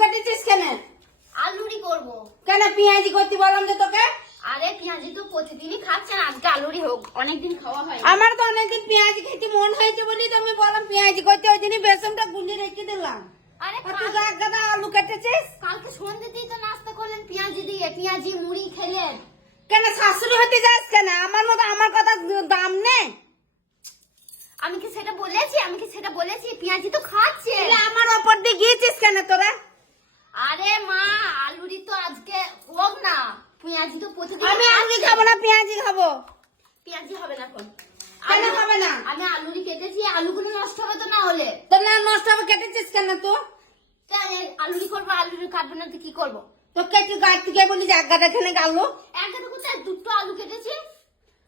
কেটেছিস কেন? আলুরি করব। কেন পেঁয়াজি করতে বললাম যে তোকে? আরে পেঁয়াজি তো প্রতিদিনই খাচ্ছেন আজকে আলুরি হোক অনেকদিন খাওয়া হয় আমার তো অনেকদিন পেঁয়াজি খেতে মন হয়েছে বলি তো আমি বললাম পেঁয়াজি করতে ওই জন্য বেসনটা গুলি রেখে দিলাম। আরে তুই তো একগাদা আলু কেটেছিস? কালকে সন্ধ্যেতেই তো নাস্তা করলেন পেঁয়াজি দিয়ে পেঁয়াজি মুড়ি খেলেন। কেন শাশুড়ি হতে যাস কেন? আমার মতো আমার কথা দাম নেই? আমি কি সেটা বলেছি? আমি কি সেটা বলেছি? পেঁয়াজি তো খাচ্ছে। আমার ওপর দিয়ে গিয়েছিস কেন তোরা? আরে মা আলুরি তো আজকে হোক না। পেঁয়াজি তো প্রতিদিন আমি আলু খাব না পেঁয়াজি খাব? পেঁয়াজি হবে না এখন। কেন হবে না? আমি আলুরি কেটেছি আলুগুলো নষ্ট হবে তো না হলে। নষ্ট হবে কেটেছিস কেন তো আলুরি করব আলুরি কাটবো না তো কি করব? তো কেটে গাছ থেকে বলি যে গালো একটা কোথায়? দুটো আলু কেটেছি।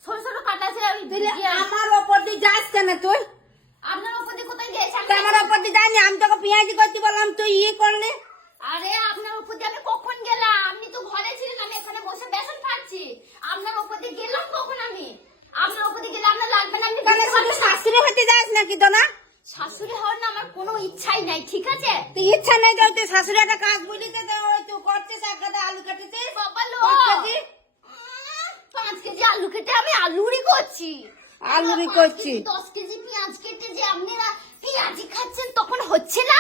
ছোট ছোট কাটা আছে আমি দিয়ে- আমার ওপর দিয়ে যাস কেন তুই? আপনার ওপর দিয়ে কোথায় আমার ওপর দিয়ে আমি তোকে পেঁয়াজি করতে বললাম তুই ইয়ে করলে। আরে আপনার উপর দিয়ে আমি কখন গেলাম? আপনি তো ঘরে ছিলেন আমি এখানে বসে বেসন খাচ্ছি আপনার উপর দিয়ে গেলাম কখন আমি? আপনার উপর দিয়ে গেলে আপনার লাগবে না আপনি তাহলে বুঝতে শুধু শাশুড়ি হতে যাস নাকি তো না? শাশুড়ি হওয়ার না আমার কোনো ইচ্ছাই নাই ঠিক আছে? তো ইচ্ছা নেই তো তুই শাশুড়ি একটা কাজ বলি তো তুই করছিস এক গাদা আলু কেটেছিস বাবা লো! পাঁচ কেজি? আলু কেটে আমি আলুরি করছি। আলুরি করছি। দশ কেজি পেঁয়াজ কেটে যে আপনারা পেঁয়াজি খাচ্ছেন তখন হচ্ছে না?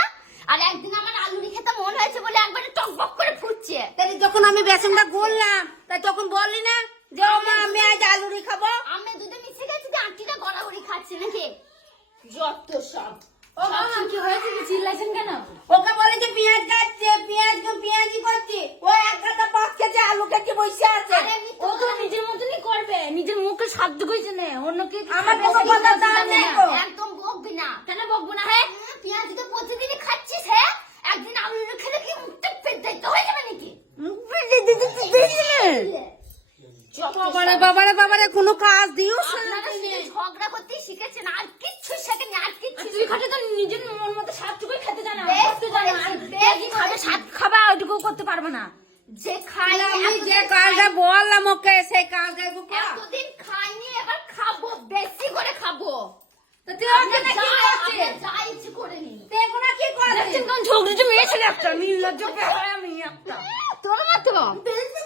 আর একদিন আমার আলুরি খেতে মন হয়েছে বলে একবারে টকবক করে ফুটছে। তাহলে যখন আমি বেসনটা গুললাম তা তখন বললি না যে মা আমি আজ আলুরি খাব? আমি দুধে মিশে গেছি যে আন্টিটা গড়াগড়ি খাচ্ছে নাকি? যত সব। ও মামা কি হয়েছে কি? চিল্লাছেন কেন? ওকে বলে যে পেঁয়াজ কাটছে পেঁয়াজ পেঁয়াজি করছে। ও এক গাদা পাঁচ কেজি আলু কেটে বসে আছে। ও তো নিজের মতনই করবে নিজের মুখে সাধ্য কইছে না। অন্যকে কি আমার কোনো কথা নেই না। একদম বকবি না। কেন বকবো না হ্যাঁ হ্যাঁ, পেঁয়াজ তো প্রতিদিনই খাচ্ছিস হ্যাঁ একদিন আলু খেলে কি মুখটা পেট দায়িত্ব হয়ে যাবে নাকি যত বাবারে বাবারে বাবারে কোনো কাজ দিও ঝগড়া করতে শিখেছেন আর কিচ্ছু শেখেনি আর কিচ্ছু তুই খাটে তো নিজের মন মতো সাতটুকুই খেতে জানা করতে জানা আর করেছি, খাবে সাত খাবা ওইটুকু করতে পারবে না। যে খাই আমি যে কাজটা বললাম ওকে সেই কাজটা একটু কর। এতদিন খাইনি এবার খাব বেশি করে খাব। তো তুই ওকে না কি করছিস? যা ইচ্ছে করে নিন তুই এখন কি করছিস? কোন ঝগড়ি যে মেয়ে ছেলে একটা নির্লজ্জ পেয়ে আমি একটা। তোর কি মতো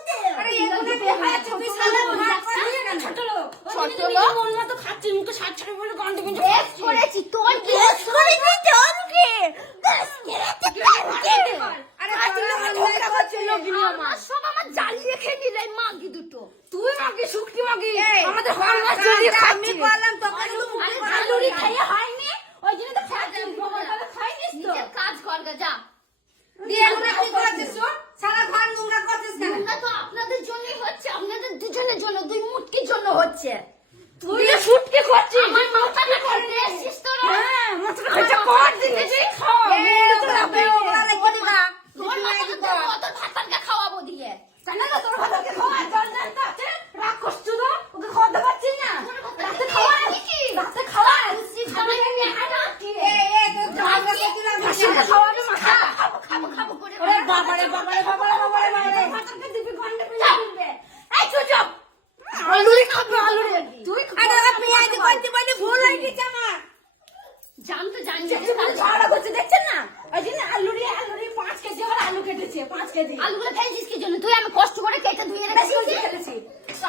কাজ কর যা। দিয়ে এখন কি করছিস তুই? সারা ঘর নোংরা করছিস কেন? নোংরা তো আপনাদের জন্যই হচ্ছে আপনাদের দুজনের জন্য দুই মুটকির জন্য হচ্ছে? তুই শুটকে খাচ্ছিস? আমার মাথাটা খেতে এসছিস তোরা? হ্যাঁ মাথাটা কর দিতেছি খাও এই, মুন্ডু তো ওকে লাগবে ওরা রেখে দিবা। তোর মাথাটা দেবো, তোর ভাতারকে খাওয়াবো দিয়ে জানা না তোর ভাতাকে খাওয়া জল জল তো আছে রাগ করছিস তো ওকে খাওয়াতে পারছিস না তোর ভাতারকে রাতে খাওয়া নাকি? রাতে খাওয়া বুঝছিস, আমার এই নেহাটা কি? এই, এই, তোর ঝগড়া করতে লাগবে হাসিতে কেন? খাওয়াবে মাথা খাব, খাব, খাব করে ওরে বাবারে, বাবারে, বাবারে, বাবারে, বাবারে। ভাতাকে দিবি গন্ডে ফেলে দিবে এই চুপ চুপ আলুরি খাবে আলুরি তুই আরে ওরা পেঁয়াজি করতে বলে ভুল হয়ে গেছে আমার। জানতো জানি ঝগড়া করছে দেখছেন না ওই জন্য আলুরি আলুরি পাঁচ কেজি করে আলু কেটেছে পাঁচ কেজি আলুগুলো ফেলছিস কি জন্য তুই আমি কষ্ট করে কেটে ধুয়ে বেশি রেখেছি করে ফেলেছি তো আলুরি করবে না আলুরি করবে না আলুরি তোকে কেন করতে আলুটা ফেলে দিতে হবে। মায়ের উপর দিয়ে যাবে কেন পেঁয়াজ কত হচ্ছে পেঁয়াজি কর সবাই তোরা পেঁয়াজ পেঁয়াজ- নিচে একটা দেবো না মায়ের ওপরে কখন গেছি দুই গলে চর গাল লাল কালকে ছুটি দেবো জানিস তো বেসনটা মুখে দিতে পেয়ে দেবো এই, এই,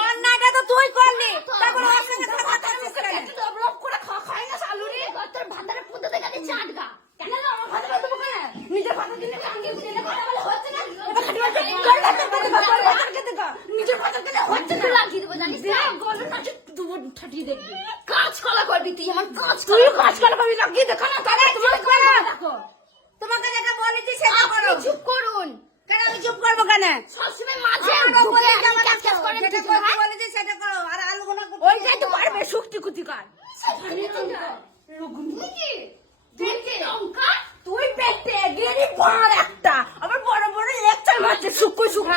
অন্যায়টা তো তুই করলি। তারপর ওর সঙ্গে তোরা কথা বলছিস কেন? একটু ডেভেলপ করে খা খাই না আলুরি তোর ভাতারে পুঁতে দেখা দিচ্ছে আটকা কেন না আমার ভাত দেবো কেন নিজের ভাতের জন্য কাঙ্গে দিলে কথা বলে হচ্ছে না এবার খালি বলছে তোর ভাতের দিকে তোর ভাতের দিকে নিজের ভাতের হচ্ছে না? লাগিয়ে দেবো জানিস তো? গলে নাচে ঠাটিয়ে দেখবি। কাজ কলা করবি তুই আমার কাজ তুই কাজ করে পাবি লাগিয়ে দেখো না তাহলে তোমার করে। তোমাকে যেটা বলেছি সেটা করো। চুপ করুন। কেন আমি চুপ করব কেন? সবসময় মাঝে বলে ক্যাচ ক্যাচ করেন যেটা? বলেছি সেটা করো আর আলুগুলো ওইটাই তো পারবে শক্তি কুতিকার তুই কি? লঙ্কা? তুই পেটে গেরি পার একটা। আবার বড় বড় লেকচার মারছে শুকো শুকো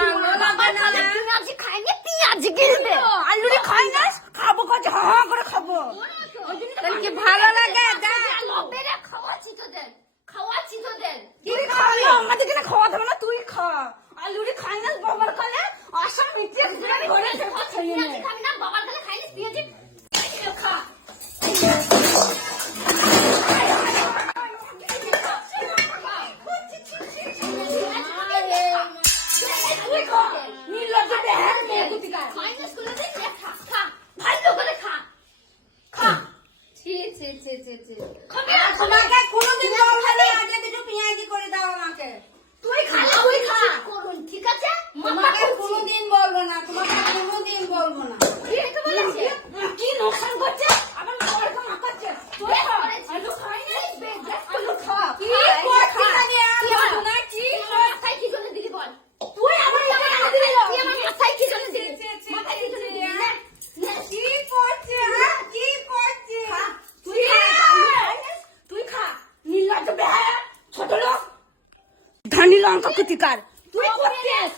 পেঁয়াজি খাইনি, পেঁয়াজি গিলবে। আলুরি খাই না খাব কাজ হা হা করে খাব কি ভালো লাগে খাওয়াচ্ছি তোদের। খাওয়াচ্ছি তোদের। তুই খাওয়ালো আমাদেরকে না খাওয়া দেবে না তুই খা আলুরি খাই না বাবার কালে আমি ঘরে এসে ভাত খাইয়ে নে। বাবার কাছে খাইনি পেঁয়াজি খা খাবে না, খাবে না। তোমাকে কোনোদিন বলব না আগে দুটো পেঁয়াজি করে দাও আমাকে তুই খা না, তুই খা করুন ঠিক আছে মামা তোমাকে করছি কোনোদিন বলব না তোমাকে কোনোদিন বলব না কি এটা বলেছে কি নোকসান করছে? আবার মামাকে মাখাচ্ছে। তুই খা। আলু খাই নাই? আলু খা। কি করছিস জানি আর বলব না, কি মাথায় কি জন্য দিলি বল তুই আমার তুই আমার মাথায় দিলি। তুই আমার মাথায় কি জন্য দিলি ছি, ছি, মাথায় কি জন্য দিলি ছি, নে, নে। কি করছে হ্যাঁ কি করছে খা। তুই খা। আলু খাই নাই? তুই খা। নির্লজ্জ বেহায়া। ছোট লোক। ধনী লঙ্কা কুতিকার তুই করছিস